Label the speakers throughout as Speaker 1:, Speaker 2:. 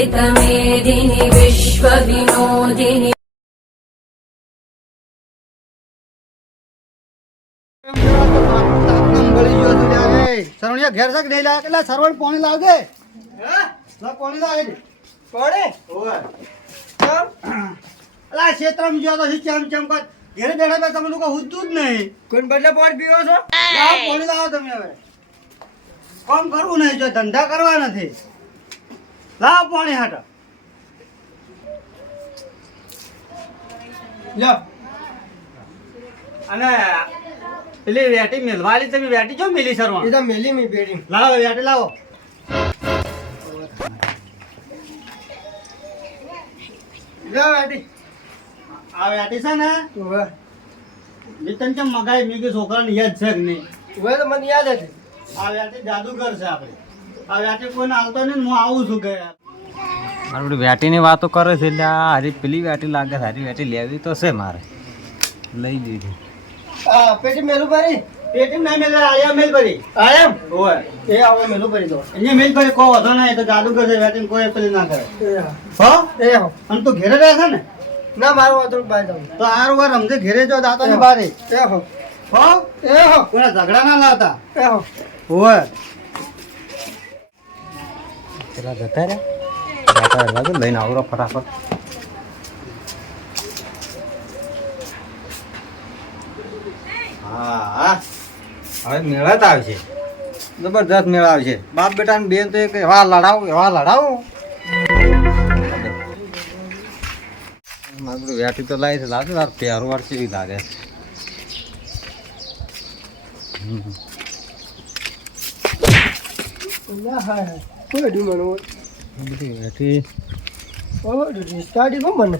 Speaker 1: वेदमेदिनि विश्वविनोदिनि
Speaker 2: સરવણિયા ઘેર છે કે નહીં લાગે એટલે સરવણ પાણી લાગે લા પાણી લાગે છે. ઓવે. અલા આ ક્ષેત્રમાં ગયો તો છે ચમ ચમ કર ઘેરે બેઠા બેઠા તમે લોકો હુજતું જ નહીં
Speaker 3: કોણ બદલે પાણી પીવો છો
Speaker 2: લાવો પાણી લાવો તમે હવે કામ કરવું નહીં જો ધંધા કરવા નથી લાવો પાણી હાટો. લ્યો. અને પેલી વેટી મેલવાલી તમે વેટી જો મેલી સરવા
Speaker 3: એ તો મેલી મી બેડી
Speaker 2: લાવો વેટી લાવો.
Speaker 3: લ્યો વેટી.
Speaker 2: આ વેટી છે ને
Speaker 3: ઓવે
Speaker 2: નીતન ચમ મગાઈ મી કે છોકરાને યાદ છે કે નહીં?
Speaker 3: ઓવે તો મને યાદ હતી.
Speaker 2: આ વેટી જાદુગર છે આપણે. વેટી કોઈને હાલતો નહીં હું આવું છું કે
Speaker 4: મારે વેટીની વાતો કરે છે એટલે આ હારી પેલી વેટી લાગે હારી વેટી લેવી તો છે મારે. લઈ દીધી
Speaker 3: આ પેટી મેલું ભરી?
Speaker 2: પેટી નહીં મેલ આયા મેલ ભરી.
Speaker 3: આયા
Speaker 2: ઓય
Speaker 3: એ આવે મેલું ભરી દો.
Speaker 2: અહીંયા મેલ ભરી કહો વધો નહીં તો દાદુ કરશે વેટી કોઈ પેલી ના કરે.
Speaker 3: એ હા. એ હો.
Speaker 2: અને તું ઘેરે રહે છે ને?
Speaker 3: ના મારું વાતો બહાર જાઉં.
Speaker 2: તો હારું વાર રમજે ઘેરે જો દાતો ની બારે.
Speaker 3: એ હો.
Speaker 2: હો?
Speaker 3: એ હો.
Speaker 2: કોના ઝઘડા ના લાવતા?
Speaker 3: એ હો.
Speaker 2: ઓય
Speaker 4: પેલા જતા રહ્યા. જતા રહ્યા તો લઈને આવડો ફટાફટ. હા હવે મેળા જ આવશે. જબરદસ્ત મેળા આવશે. બાપ બેટા બેન તો એક એવા લડાવો એવા લડાવો. મારું વેટી તો લાવી છે, લાગે તાર પહેરો વાર કેવી લાગે.
Speaker 3: ના હા હા કોઈ અડી મને હોય
Speaker 4: બધી વેટી
Speaker 3: ઓ સ્ટાડી કો મને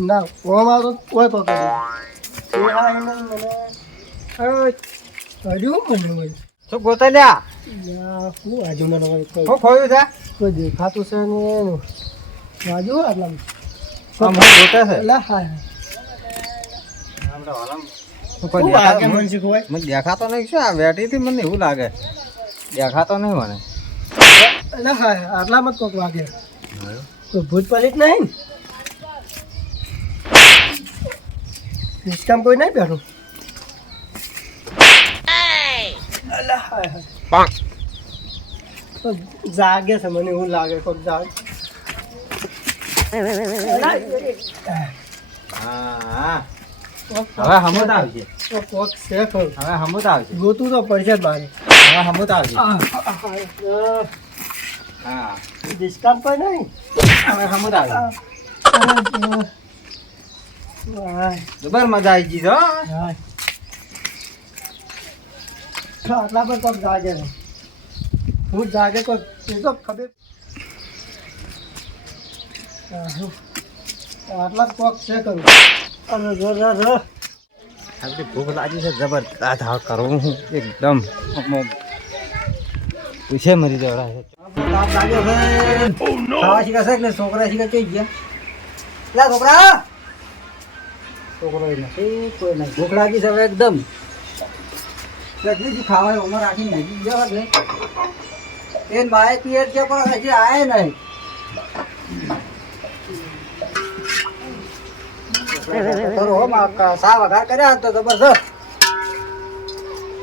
Speaker 3: ના ઓ મારો કોઈ તો એ હા એને મને અડ્યું મને હોય
Speaker 4: શું ગોતા લ્યા
Speaker 3: હું આજુ મને કોઈ
Speaker 4: શું ખોયું છે?
Speaker 3: કોઈ દેખાતું છે ને એનું? રાજુ આટલા
Speaker 4: આમ ગોતે છે?
Speaker 3: એટલે હા.
Speaker 4: શું
Speaker 3: શું
Speaker 4: દેખાતો- નહીં શું આ વેટીથી મને એવું લાગે? દેખાતો નહીં મને.
Speaker 3: એટલે હા આટલામાં જ કોક વાગે. તો ભૂત પલિત નહીં ને? નિષ્કામ કોઈ નહીં બેઠું? અલા હાય હાય. જાગે છે મને એવું લાગે કોક જાગે.
Speaker 4: હવે હમુદ આવશે
Speaker 3: કોક કોક છે
Speaker 4: હવે હમુદ આવશે
Speaker 3: ગોતું તો પડશે જ મારે.
Speaker 4: હવે હમુદ આવશે હા.
Speaker 3: નિષ્કામ કોઈ નહીં?
Speaker 4: હવે હમુદ આવશે
Speaker 3: આ, આ,
Speaker 4: જબર મજા આવી ગઈ.
Speaker 3: તો આટલા પર કોક જાગે હું જાગે કોઈ તો ખબર. આટલા કોક છે કરું અરે
Speaker 4: ભૂખ લાગી છે જબરદસ્ત હા કરું હું એકદમ. પૂછે મરી જવડા છે.
Speaker 2: શીખા કઈ છોકરા! છોકરો નથી, કોઈ નહીં. ભૂખ લાગી છે હવે એકદમ. જગદીશજી ખાવા ઉમર આખી નહીં જવા ને એ માએ પિયર છે પણ હજી આવે નહીં. સા વઘાર કર્યા તો જબરજસ્ત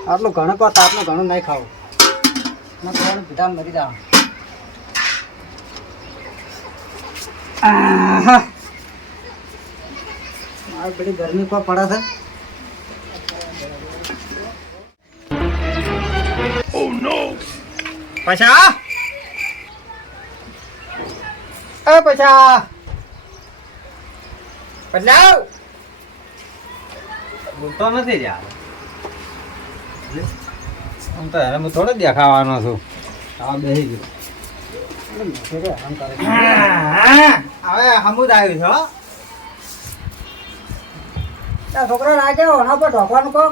Speaker 2: આટલું ઘણું કહો આટલું ઘણું નહીં ખાવું. ના ખાવાનું પીધા મરી જાવ આહા. આ બધી ગરમી પણ પડે છે. પછા. એ પછા.
Speaker 4: પટલાવ બોલતો નથી યાર. આમ તો એને હું થોડો દેખાવાનો છું. આ બેસી ગયો. હવે હમુદ આવ્યું છે હો.
Speaker 2: આ છોકરો રાખ્યો એના પર ઢોકવાનું કહો.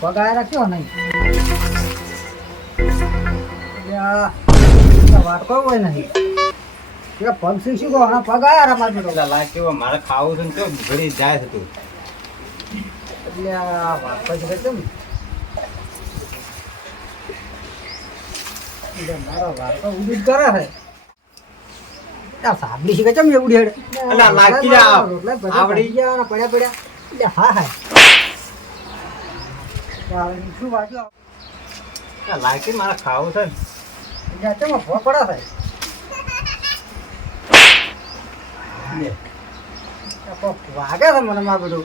Speaker 2: પગ આયા રાખ્યો નહીં. આ આ વાટકો હોય નહીં. પગ શીખી ગયો એના પગ રા મારી
Speaker 4: ખાવું છે ને તો ઘડી જાય છે તું.
Speaker 2: એટલે આ વાટકો છે કેમ એટલે મારો વાળકો ઉડી કરે છે આ સાબડી શીખે ચમ એવડી હેડ
Speaker 4: અલા, લાગી જા. આવડી.
Speaker 2: ગયા અને પડ્યા પડ્યા એટલે હા હા શું
Speaker 4: મારે ખાવું છે ને.
Speaker 2: એટલે ચમ ભો પડે છે
Speaker 4: લે.
Speaker 2: આ કોક વાગે છે મને માં બધું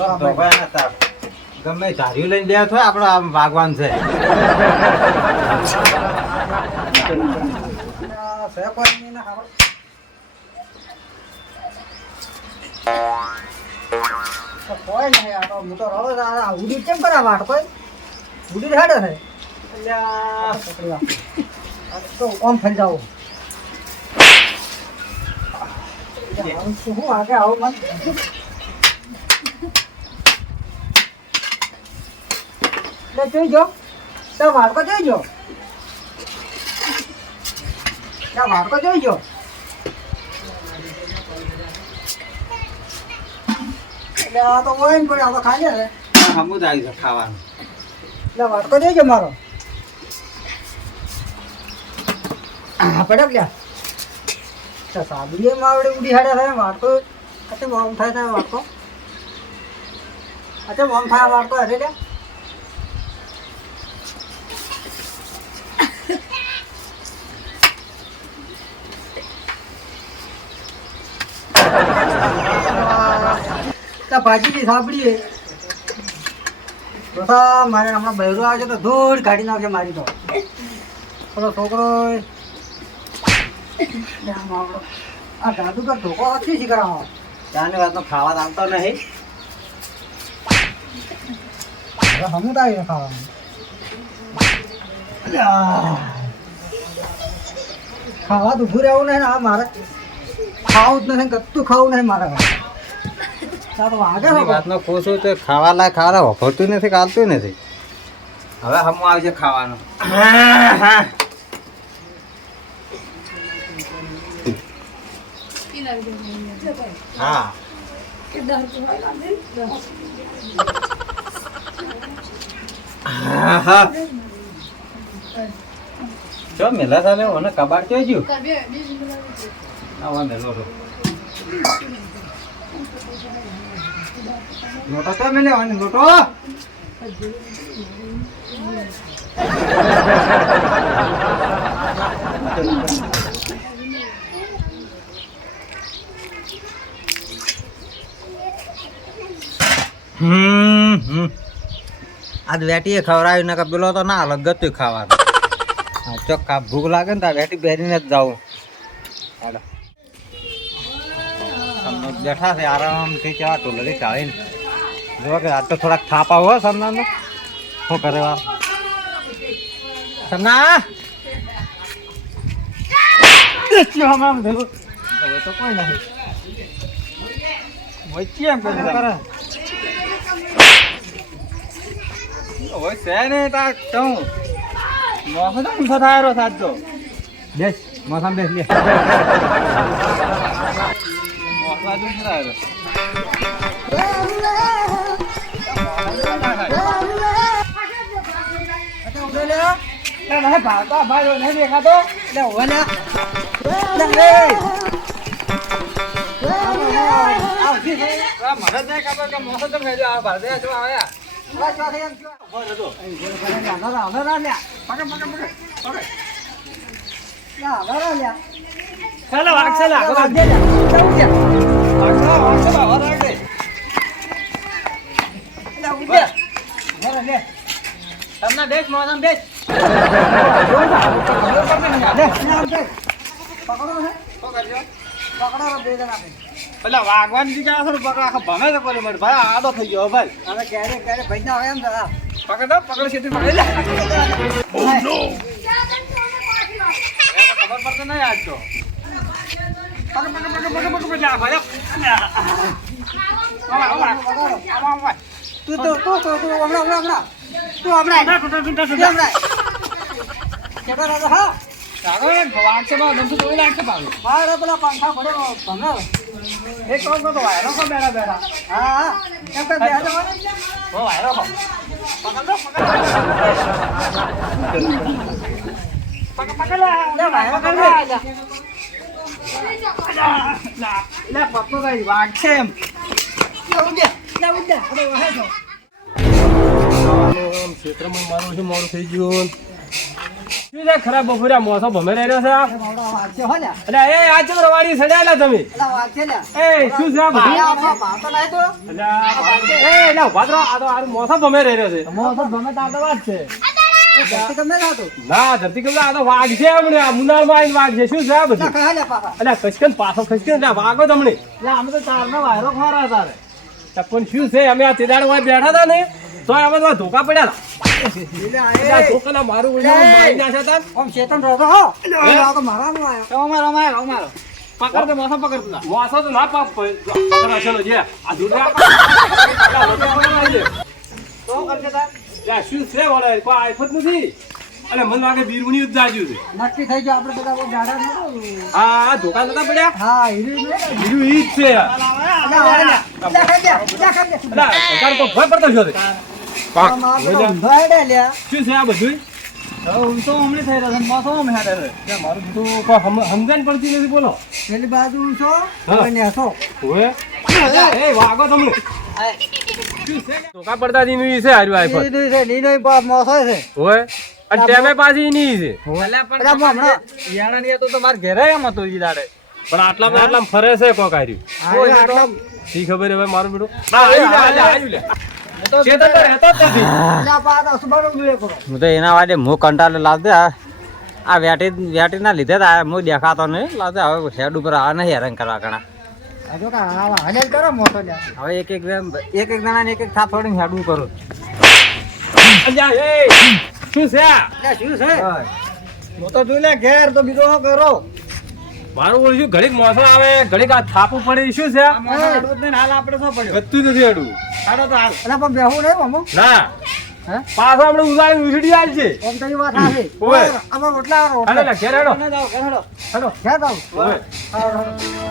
Speaker 4: આ ધોકા ગમે ધાર્યું લઈને બે છો આપણે આમ ભાગવાન છે.
Speaker 2: કોઈ નહીં આ તો હું તો રડો આ ઉડી કેમ કરે વાટ કોઈ? ઉડી હેડે છે. વા. ઓમ થઈ જાવ શું આગળ આવું મત લે જોઈ જો તે વાડકો જોઈ જો તે વાડકો જોઈ જો એટલે આ તો હોય ને, પણ આ તો ખાઈ લે.
Speaker 4: જ આવી છે ખાવાનું
Speaker 2: એટલે વાડકો જોઈ જો મારો. હા, પડક લ્યા તો સાબડીએ માવડે ઉડી હાડે થાય વાડકો અચ્છા બોમ થાય થાય વાડકો અચ્છા બોમ થાય વાડકો અરે ત્યાં ભાજીની સાંભળીએ. મારે હમણાં બહેરો આવે છે, તો ધૂળ કાઢી નાખશે મારી તો. પેલો છોકરો. આ જાદુગર ધોકો નથી શીખરાવો
Speaker 4: ત્યાંની વાતનો ખાવા આવતો નહીં.
Speaker 2: હવે આવી ખાવાનું. ખાવા તો ઊભું રહેવું નહીં આ મારે. ખાવું જ નથી કત્તું ખાવું નહીં મારે. છે
Speaker 4: વાતનો ખુશ હોય તો ખાવા લાયક ખાવા વફરતું નથી કાલતું નથી. હવે હમું આવશે ખાવાનું. હા. જો મેલા ચાલે મને કબાડ ક્યાં આવા મેલો રો લોટો તો મેલે અને લોટો હમ હમ આજ વેટીએ ખવડાવ્યું ને પેલો તો ના અલગ ગતું ખાવાનું. ચોખ્ખા ભૂખ લાગે ને તો વેટી પહેરીને જ જાઉં. હાલો. બેઠા છે, આરામથી ચા ટોલરી ચાલીને જો કે આજ તો થોડાક થાપા હોય સમજાને શું કરે વાર સના કોઈ નહીં. વચ્ચે એમ કરે કરે હવે છે ને તાર કહું મોસમ તો ઊંધો થાય રહ્યો સાચો બેસ મોસમ બેસ લે આજે ઊંધો થાય
Speaker 2: ભાગતો, આ ભાઈ
Speaker 4: તો આવ્યા ચાલો વાગશે
Speaker 2: લે, વાગજે લે. જવું છે. લે, ઊભી લે. લે, લે.
Speaker 4: તમને દેશ મોસમ દેશ.
Speaker 2: પકડો છે.
Speaker 4: શું કરજો
Speaker 2: પકડો રે, બે જણા.
Speaker 4: પેલા વાગવાની જગ્યા છે પકડ આખા ભમે તો પડે મને ભાઈ આડો થઈ ગયો ભાઈ
Speaker 2: અને ક્યારે ક્યારે ભાઈ ના આવે એમ છે હા.
Speaker 4: પકડ દો પકડ સીધી પકડી લે ખબર પડતો નહીં આજ તો પકડ પકડ પકડ પકડ પકડ પકડ જા ભાઈ
Speaker 2: તું તો તું તો તું હમણાં હમણાં હમણાં તું હમણાં હમણાં રાજા હા મારે પેલા પંખા પડ્યો ભમરો
Speaker 4: એક કામ કરો વાયરો કો બેડા બેડા
Speaker 2: હા એમ તો બે જવાને
Speaker 4: હો વાયરો કો
Speaker 5: આમ ક્ષેત્રમાં મારું છે મોડું થઈ ગયું. શું છે? ખરાબ બપોરે મોસો ભમે રહ્યો છે આ? અલ્યા એ આ ચંદ્ર વાળી સડાયેલા તમે. એ શું છે આ એ ના ઊભા રહો, આ તો હારું મોસો ભમે રહ્યો છે.
Speaker 2: મોસો ગમે તો આગળ વાત છે. એ ધરતી ગમે ના
Speaker 5: ધરતી કમલા આ તો વાઘ છે હમણે. આ વાઘ શું છે આ બધું? ખસકન પાછો. ખસકન વાગો તમને.
Speaker 2: અમે તો ચારનો વાયરો ખવડાવ્યા તારે.
Speaker 5: પણ શું છે? અમે આ તેદાડ બેઠા હતા ને. તો અમે તો ધોકા પડ્યા
Speaker 2: લા,
Speaker 5: હતા ધોકાના મારું ઓલું મારી નાખ્યા હતા
Speaker 2: આમ ચેતન રહેતો હો. તો મારાનો વાયરો. અમારો, અમારો, અમારો.
Speaker 5: પકડ મોસો પકડ મોસો તો ના પાપ પકડ જે આ દૂધ
Speaker 2: તો કરજે તાર.
Speaker 5: યા શું છે વળે કોઈ આફત નથી અને મને લાગે બીરમણી જ જાજુ છે
Speaker 2: નક્કી થઈ ગયો આપણે બધા
Speaker 5: આ ધોકા નતા પડ્યા
Speaker 2: હા હીરી ને.
Speaker 5: ઈ જ છે.
Speaker 2: લા. લા. લા,
Speaker 5: અલા, અત્યારે તો ભય પડતો છો તે.
Speaker 2: આમાં આપણે તો ઊંધા હેડે લ્યા.
Speaker 5: શું છે આ બધું
Speaker 2: ઊંધો હમણાં થઈ રહ્યો છે. મોસો હમણાં હેડે છે.
Speaker 5: મારું બધું સમજણ પડતી નથી બોલો.
Speaker 2: પેલી બાજુ ઊંચો,
Speaker 5: હા.
Speaker 2: હવે?
Speaker 5: એ વાગો તમને. શું પડતા જ ઈનું ઈ છે હાર્યું આઈફોન
Speaker 2: નીનું છે, નીનું ઈ મોસો છે.
Speaker 5: ઓએ અને ટેમે પાછી ઈ છે.
Speaker 2: હમણાં.
Speaker 5: પણ આટલા આટલા ફરે છે કોક આર્યું
Speaker 2: કોઈ
Speaker 5: શી ખબર હવે મારું બેટું? ના લે, લે, તો.
Speaker 4: હું એના વાડે હું કંટાળે લાવતે આ આ વેટી ના લીધે તા આ હું દેખાતો નહીં લાવતે હવે હેડ ઉપર આ નહીં હેરાન કરવા ઘણા. હવે એક એક એક એક જણાને એક એક થાપ થોડી હેડું કરું
Speaker 5: શું છે
Speaker 2: શું છે? હું તો જોઈ લે ઘેર તો બીજો કરો
Speaker 5: મારું ઓળખ્યું ઘડીક મોસો આવે ઘડીક આ થાપું પડે શું છે
Speaker 2: હાલ આપણે શું પડ્યો
Speaker 5: ગતું નથી અડું
Speaker 2: અલા, પણ બેહવું નહીં મામો
Speaker 5: ના
Speaker 2: હે?
Speaker 5: પાછો આપણે ઉદાહરણ ઉછડી જાય છે
Speaker 2: ઓમ તો વાત આવે
Speaker 5: ઓય.
Speaker 2: આમાં રોટલા
Speaker 5: હાલો
Speaker 2: રોટલા
Speaker 5: હેડો
Speaker 2: હેડો.
Speaker 5: હેડો
Speaker 2: ઘેર જાઓ.
Speaker 5: ઓય.
Speaker 2: હા, હા.